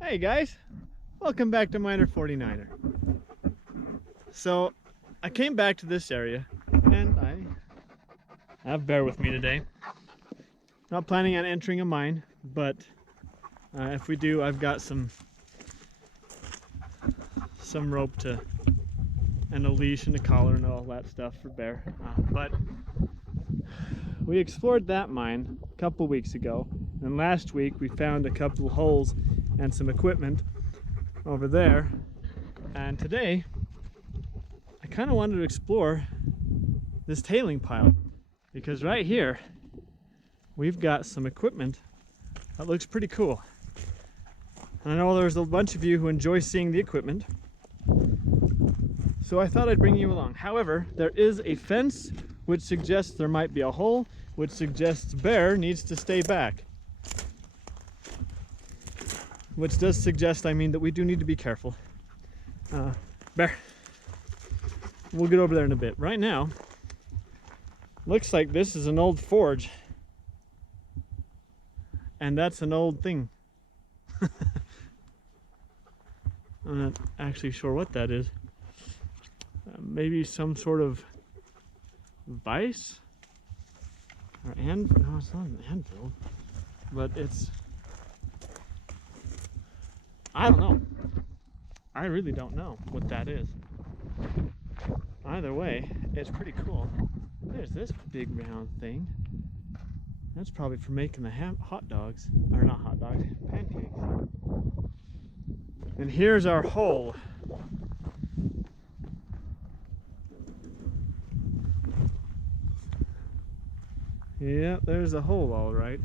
Hey guys, welcome back to Miner 49er. So I came back to this area and I have bear with me today. Not planning on entering a mine, but if we do, I've got some rope to and a leash and a collar and all that stuff for bear. But we explored that mine a couple weeks ago, and last week we found a couple holes and some equipment over there, and today I kind of wanted to explore this tailing pile because right here we've got some equipment that looks pretty cool. And I know there's a bunch of you who enjoy seeing the equipment, so I thought I'd bring you along. However, there is a fence which suggests there might be a hole, which suggests bear needs to stay back. Which does suggest, that we do need to be careful. Bear. We'll get over there in a bit. Right now, looks like this is an old forge. And that's an old thing. I'm not actually sure what that is. Maybe some sort of vise? Or anvil? No, it's not an anvil. But it's... I don't know. I really don't know what that is. Either way, it's pretty cool. There's this big round thing. That's probably for making the hot dogs. Or not hot dogs, pancakes. And here's our hole. Yeah, there's a hole, all right.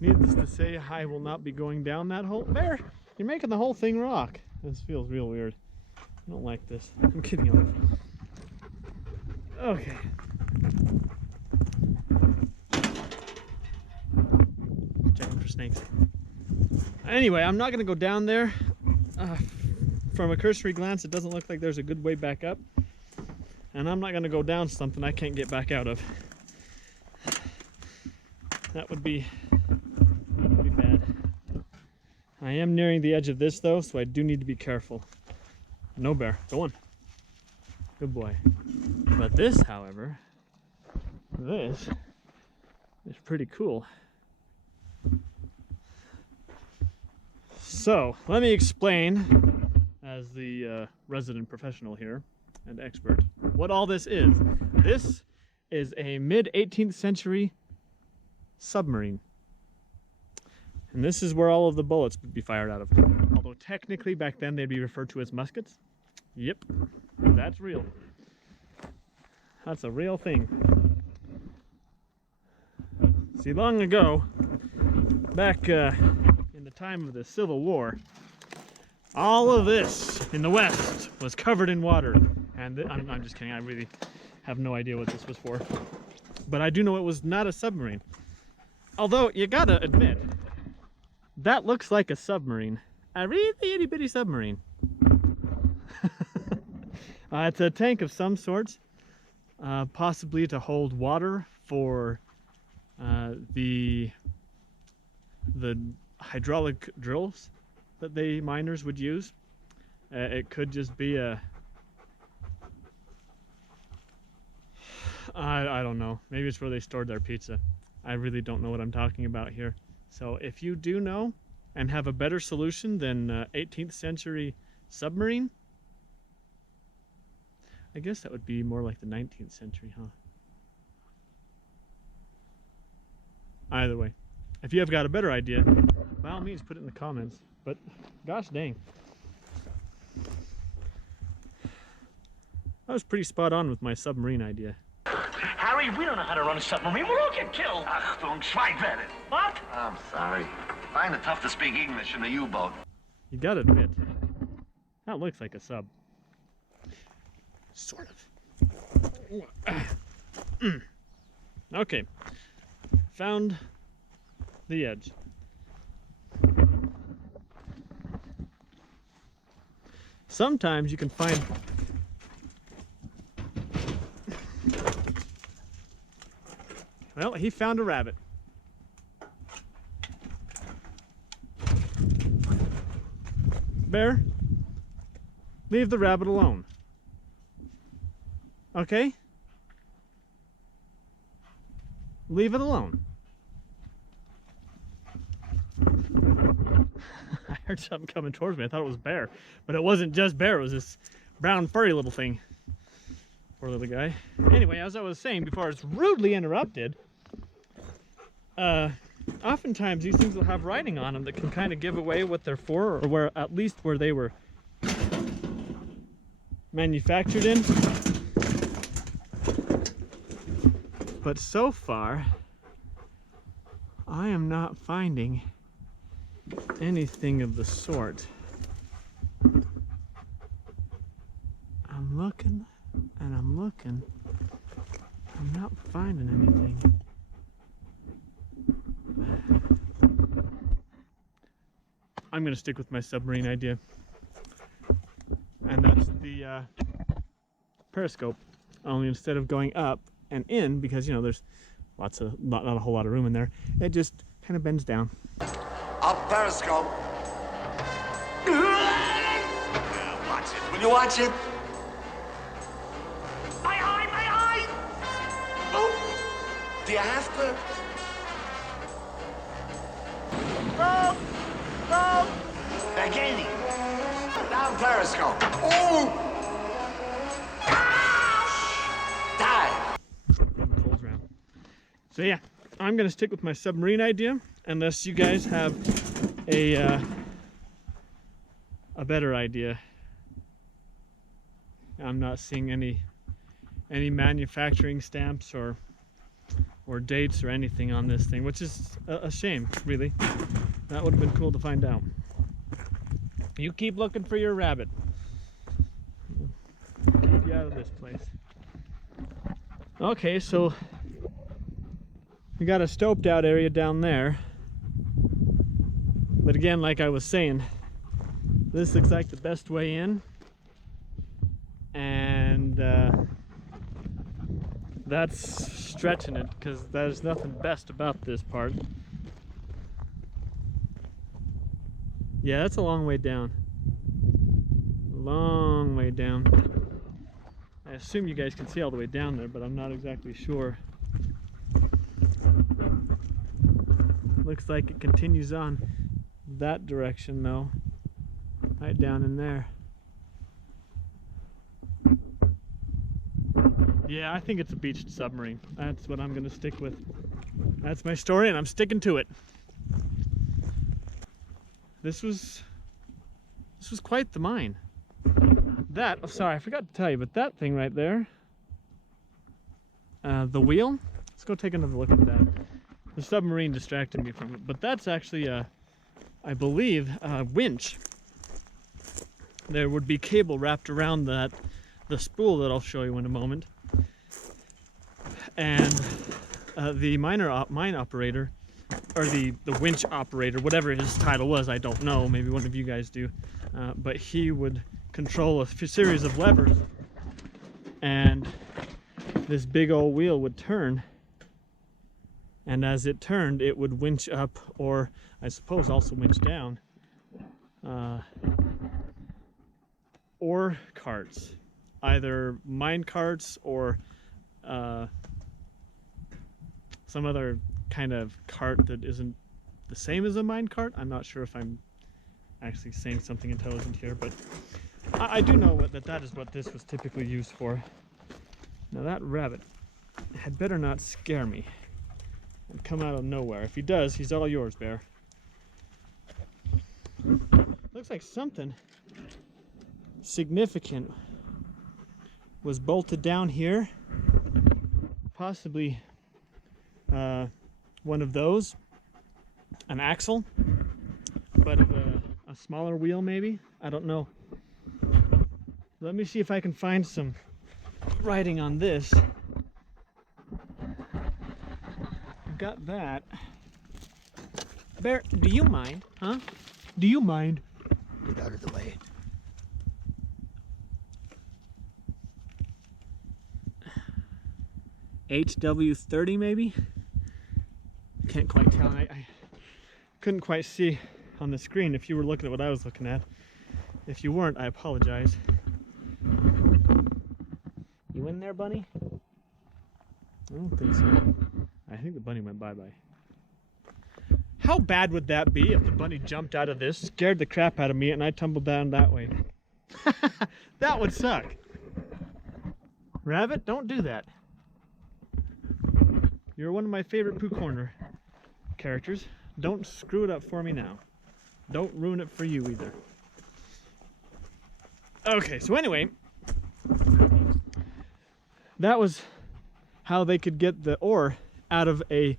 Needless to say, I will not be going down that hole. Bear, you're making the whole thing rock. This feels real weird. I don't like this. I'm kidding on. Okay. Checking for snakes. Anyway, I'm not going to go down there. From a cursory glance, it doesn't look like there's a good way back up. And I'm not going to go down something I can't get back out of. That would be bad. I am nearing the edge of this though, so I do need to be careful. No bear, go on. Good boy. But this, however, this is pretty cool. So, let me explain, as the resident professional here and expert, what all this is. This is a mid-18th century submarine. And this is where all of the bullets would be fired out of. Although technically back then they'd be referred to as muskets. Yep, that's real. That's a real thing. See, long ago, back in the time of the Civil War, all of this in the West was covered in water. And I'm just kidding, I really have no idea what this was for. But I do know it was not a submarine. Although, you gotta admit, that looks like a submarine. A really itty bitty submarine. It's a tank of some sorts, possibly to hold water for the hydraulic drills that the miners would use. It could just be a... I don't know. Maybe it's where they stored their pizza. I really don't know what I'm talking about here. So if you do know and have a better solution than 18th century submarine, I guess that would be more like the 19th century, huh? Either way, if you have got a better idea, by all means put it in the comments. But gosh dang. I was pretty spot on with my submarine idea. Harry, we don't know how to run a submarine. We'll all get killed. Achtung, Schweinfeld. What? I'm sorry. Find it tough to speak English in a U-boat. You gotta admit, that looks like a sub. Sort of. Okay. Found the edge. Sometimes you can find... Well, he found a rabbit. Bear, leave the rabbit alone. Okay? Leave it alone. I heard something coming towards me. I thought it was Bear, but it wasn't just Bear. It was this brown furry little thing. Poor little guy. Anyway, as I was saying before I was rudely interrupted, oftentimes these things will have writing on them that can kind of give away what they're for, or where at least where they were manufactured in. But so far, I am not finding anything of the sort. I'm looking and I'm looking. I'm not finding anything. I'm going to stick with my submarine idea. And that's the periscope. Only instead of going up and in, because you know there's not a whole lot of room in there, it just kind of bends down. Up periscope. Yeah, watch it. Will you watch it? My eye, my eye! Oh, do you have to? Go! Go! Bagani. Down periscope. Oh! Die. Pulls around. So yeah, I'm gonna stick with my submarine idea, unless you guys have a better idea. I'm not seeing any manufacturing stamps or dates or anything on this thing, which is a shame, really. That would have been cool to find out. You keep looking for your rabbit. Keep you out of this place. Okay, so we got a stoped out area down there. But again, like I was saying, this looks like the best way in. And that's stretching it, because there's nothing best about this part. Yeah, that's a long way down. Long way down. I assume you guys can see all the way down there, but I'm not exactly sure. Looks like it continues on that direction though, right down in there. Yeah, I think it's a beached submarine. That's what I'm gonna stick with. That's my story and I'm sticking to it. This was quite the mine. That, oh, sorry, I forgot to tell you, but that thing right there, the wheel, let's go take another look at that. The submarine distracted me from it, but that's actually I believe, a winch. There would be cable wrapped around the spool that I'll show you in a moment. And the mine operator, or the winch operator, whatever his title was, I don't know, maybe one of you guys do, but he would control a series of levers, and this big old wheel would turn, and as it turned it would winch up, or I suppose also winch down, ore carts, either mine carts or some other kind of cart that isn't the same as a mine cart. I'm not sure if I'm actually saying something intelligent here, but I do know that is what this was typically used for. Now that rabbit had better not scare me and come out of nowhere. If he does, he's all yours, Bear. Looks like something significant was bolted down here. Possibly one of those, an axle, but of a smaller wheel maybe. I don't know. Let me see if I can find some writing on this. I've got that. Bear, do you mind? Huh? Do you mind? Get out of the way. HW30 maybe? Can't quite tell. I couldn't quite see on the screen if you were looking at what I was looking at. If you weren't, I apologize. You in there, bunny? I don't think so. I think the bunny went bye-bye. How bad would that be if the bunny jumped out of this, scared the crap out of me, and I tumbled down that way? That would suck. Rabbit, don't do that. You're one of my favorite Pooh Corner characters. Don't screw it up for me now. Don't ruin it for you either. Okay, so anyway, that was how they could get the ore out of a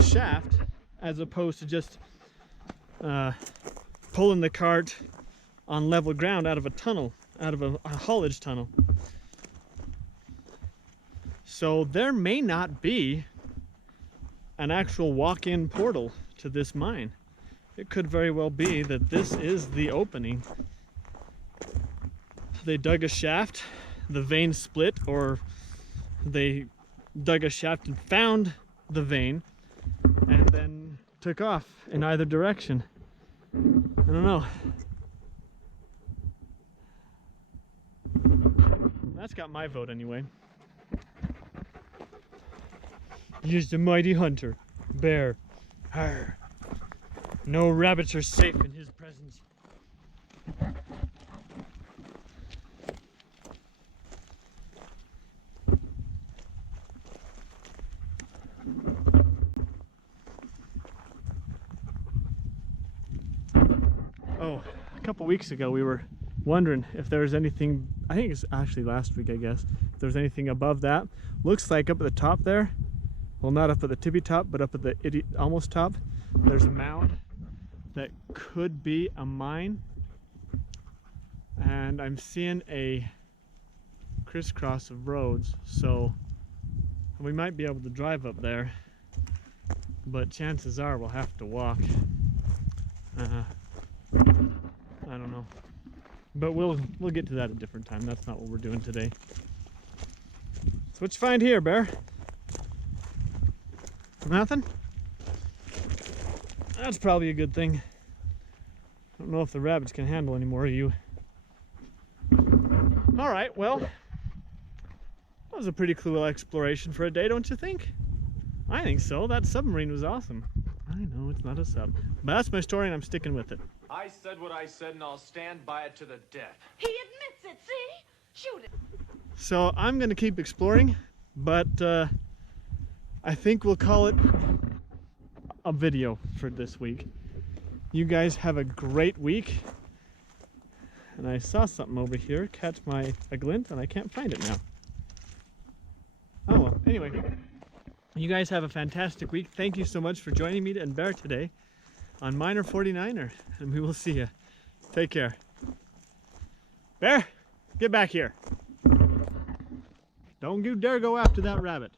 shaft as opposed to just pulling the cart on level ground out of a tunnel, out of a haulage tunnel. So there may not be an actual walk-in portal to this mine. It could very well be that this is the opening. They dug a shaft, the vein split, or they dug a shaft and found the vein and then took off in either direction. I don't know. That's got my vote anyway. He's the mighty hunter, Bear. Arr. No rabbits are safe in his presence. Oh, a couple weeks ago we were wondering if there was anything, I think it's actually last week I guess, if there was anything above that. Looks like up at the top there, well not up at the tippy top, but up at the almost top, there's a mound that could be a mine. And I'm seeing a crisscross of roads, so we might be able to drive up there, but chances are we'll have to walk. I don't know, but we'll get to that at a different time. That's not what we're doing today. So what you find here, Bear? Nothing? That's probably a good thing. I don't know if the rabbits can handle any more of you. All right, well, that was a pretty cool exploration for a day, don't you think? I think so. That submarine was awesome. I know it's not a sub, but that's my story and I'm sticking with it. I said what I said and I'll stand by it to the death. He admits it, see? Shoot it. So I'm going to keep exploring, but I think we'll call it a video for this week. You guys have a great week. And I saw something over here catch a glint and I can't find it now. Oh well, anyway. You guys have a fantastic week. Thank you so much for joining me and Bear today on Miner 49er, and we will see you. Take care. Bear, get back here. Don't you dare go after that rabbit.